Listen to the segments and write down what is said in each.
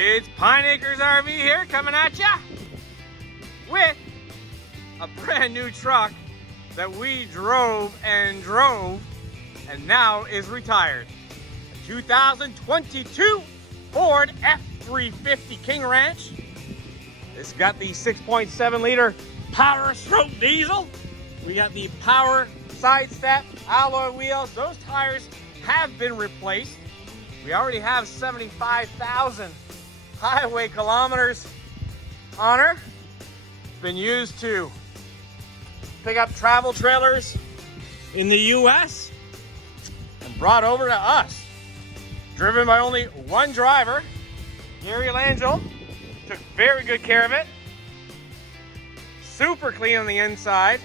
It's Pine Acres RV here coming at ya with a brand new truck that we drove and now is retired. A 2022 Ford F-350 King Ranch. It's got the 6.7 liter power stroke diesel. We got the power side step, alloy wheels. Those tires have been replaced. We already have 75,000 highway kilometers on her. It's been used to pick up travel trailers in the U.S. and brought over to us. Driven by only one driver, Gary Langell. Took very good care of it. Super clean on the inside.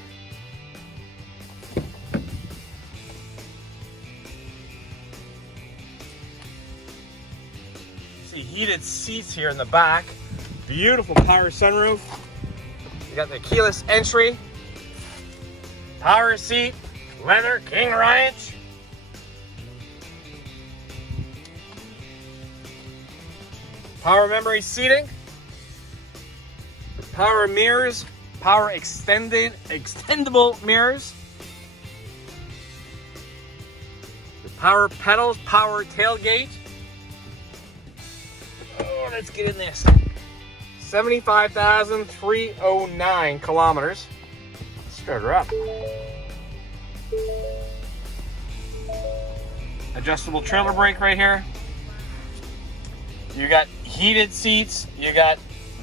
See heated seats here in the back. Beautiful power sunroof. You got the keyless entry. Power seat. Leather King Ranch. Power memory seating. Power mirrors. Power extendable mirrors. The power pedals. Power tailgate. Oh, let's get in this. 75,309 kilometers. Let's start her up. Adjustable trailer brake right here. You got heated seats. You got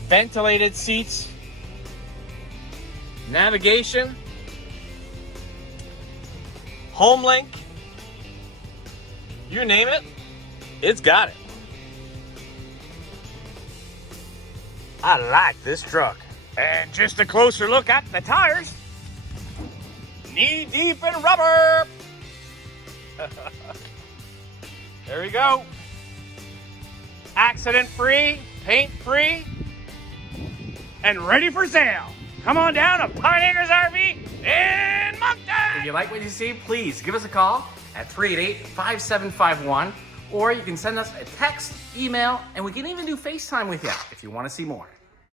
ventilated seats. Navigation. Home link. You name it, it's got it. I like this truck. And just a closer look at the tires. Knee deep in rubber. There we go. Accident free, paint free, and ready for sale. Come on down to Pine Acres RV in Moncton. If you like what you see, please give us a call at 388-5751, or you can send us a text, email, and we can even do FaceTime with you if you want to see more.